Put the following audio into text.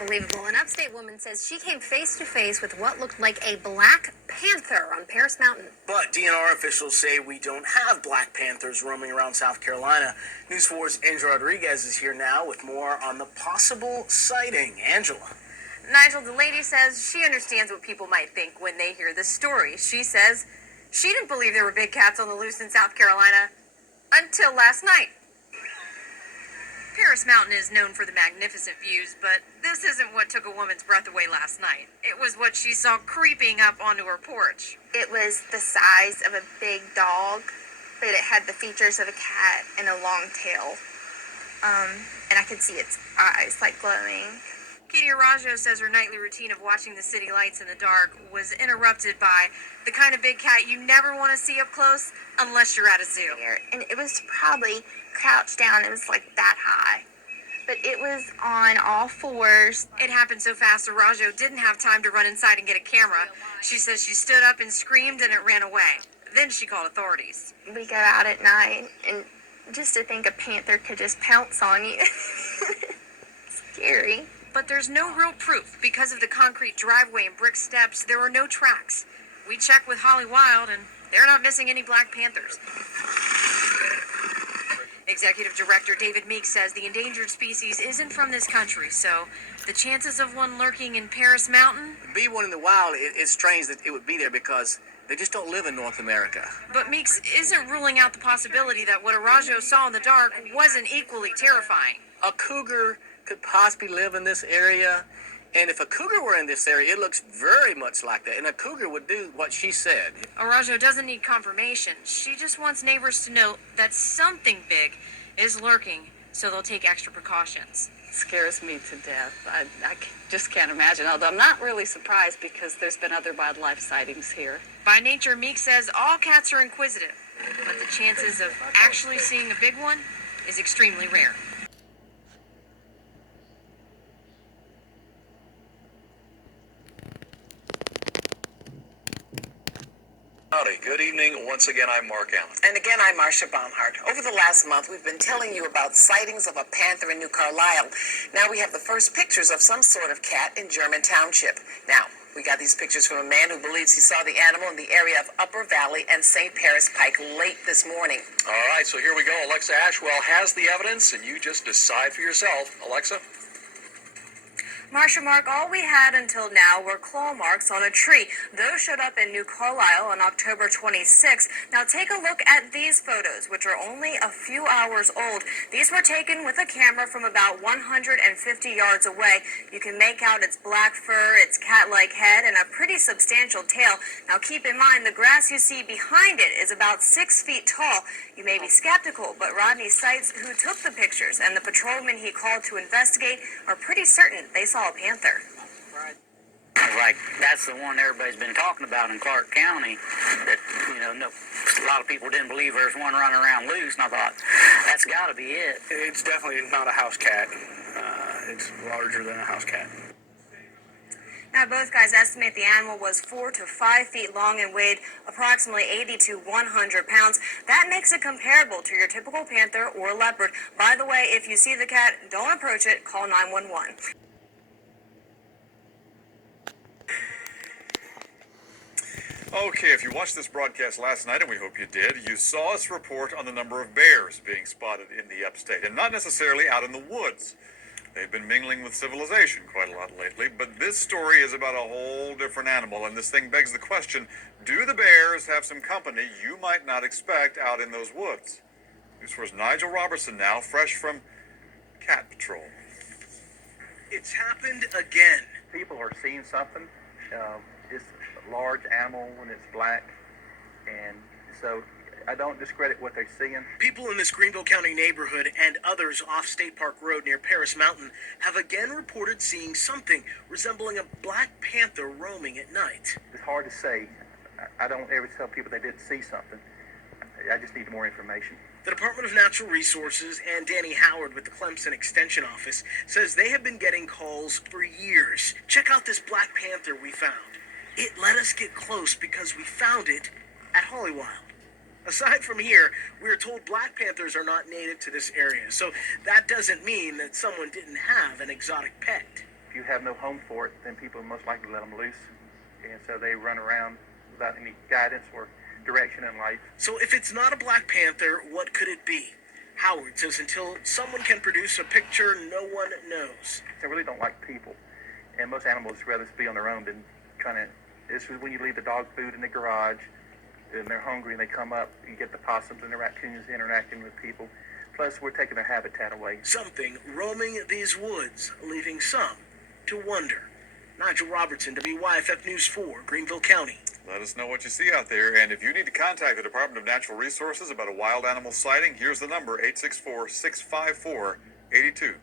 unbelievable. An upstate woman says she came face to face with what looked like a black panther on Paris Mountain. But DNR officials say we don't have black panthers roaming around South Carolina. News 4's Angela Rodriguez is here now with more on the possible sighting. Angela. Nigel, the lady says she understands what people might think when they hear this story. She says she didn't believe there were big cats on the loose in South Carolina until last night. Paris Mountain is known for the magnificent views, but this isn't what took a woman's breath away last night. It was what she saw creeping up onto her porch. It was the size of a big dog, but it had the features of a cat and a long tail. And I could see its eyes, like, glowing. Katie Arajo says her nightly routine of watching the city lights in the dark was interrupted by the kind of big cat you never want to see up close unless you're at a zoo. And it was probably crouched down. It was like that high. But it was on all fours. It happened so fast, Arajo didn't have time to run inside and get a camera. She says she stood up and screamed and it ran away. Then she called authorities. We go out at night, and just to think a panther could just pounce on you. Scary. But there's no real proof. Because of the concrete driveway and brick steps, there were no tracks. We checked with Holly Wild, and they're not missing any black panthers. Executive Director David Meek says the endangered species isn't from this country, so the chances of one lurking in Paris Mountain... Be one in the wild, it's strange that it would be there because they just don't live in North America. But Meeks isn't ruling out the possibility that what Arajo saw in the dark wasn't equally terrifying. A cougar could possibly live in this area, and if a cougar were in this area, it looks very much like that, and a cougar would do what she said. Arajo doesn't need confirmation. She just wants neighbors to know that something big is lurking, so they'll take extra precautions. It scares me to death. Just can't imagine, although I'm not really surprised because there's been other wildlife sightings here. By nature, Meek says all cats are inquisitive, but the chances of actually seeing a big one is extremely rare. Howdy, good evening. Once again, I'm Mark Allen. And again, I'm Marcia Baumhart. Over the last month, we've been telling you about sightings of a panther in New Carlisle. Now we have the first pictures of some sort of cat in German Township. Now, we got these pictures from a man who believes he saw the animal in the area of Upper Valley and St. Paris Pike late this morning. All right, so here we go. Alexa Ashwell has the evidence, and you just decide for yourself. Alexa? Marcia, Mark, all we had until now were claw marks on a tree. Those showed up in New Carlisle on October 26th. Now take a look at these photos, which are only a few hours old. These were taken with a camera from about 150 yards away. You can make out its black fur, its cat-like head, and a pretty substantial tail. Now keep in mind, the grass you see behind it is about 6 feet tall. You may be skeptical, but Rodney Seitz, who took the pictures, and the patrolman he called to investigate are pretty certain they saw a panther. Like, that's the one everybody's been talking about in Clark County, that, a lot of people didn't believe there's one running around loose, and I thought, that's got to be it. It's definitely not a house cat. It's larger than a house cat. Now, both guys estimate the animal was 4 to 5 feet long and weighed approximately 80 to 100 pounds. That makes it comparable to your typical panther or leopard. By the way, if you see the cat, don't approach it. Call 911. Okay, if you watched this broadcast last night, and we hope you did, you saw us report on the number of bears being spotted in the upstate, and not necessarily out in the woods. They've been mingling with civilization quite a lot lately, but this story is about a whole different animal, and this thing begs the question, do the bears have some company you might not expect out in those woods? News 4's Nigel Robertson now, fresh from Cat Patrol. It's happened again. People are seeing something. It's a large animal when it's black, and so I don't discredit what they're seeing. People in this Greenville County neighborhood and others off State Park Road near Paris Mountain have again reported seeing something resembling a black panther roaming at night. It's hard to say. I don't ever tell people they didn't see something. I just need more information. The Department of Natural Resources and Danny Howard with the Clemson Extension Office says they have been getting calls for years. Check out this black panther we found. It let us get close because we found it at Hollywild. Aside from here, we are told black panthers are not native to this area, so that doesn't mean that someone didn't have an exotic pet. if you have no home for it, then people most likely let them loose, and so they run around without any guidance or direction in life. So if it's not a black panther, what could it be? Howard says until someone can produce a picture, no one knows. They really don't like people, and most animals rather be on their own than trying to. This is when you leave the dog food in the garage, and they're hungry and they come up. You get the possums and the raccoons interacting with people. Plus, we're taking their habitat away. Something roaming these woods, leaving some to wonder. Nigel Robertson, WYFF News 4, Greenville County. Let us know what you see out there, and if you need to contact the Department of Natural Resources about a wild animal sighting, here's the number, 864-654-82.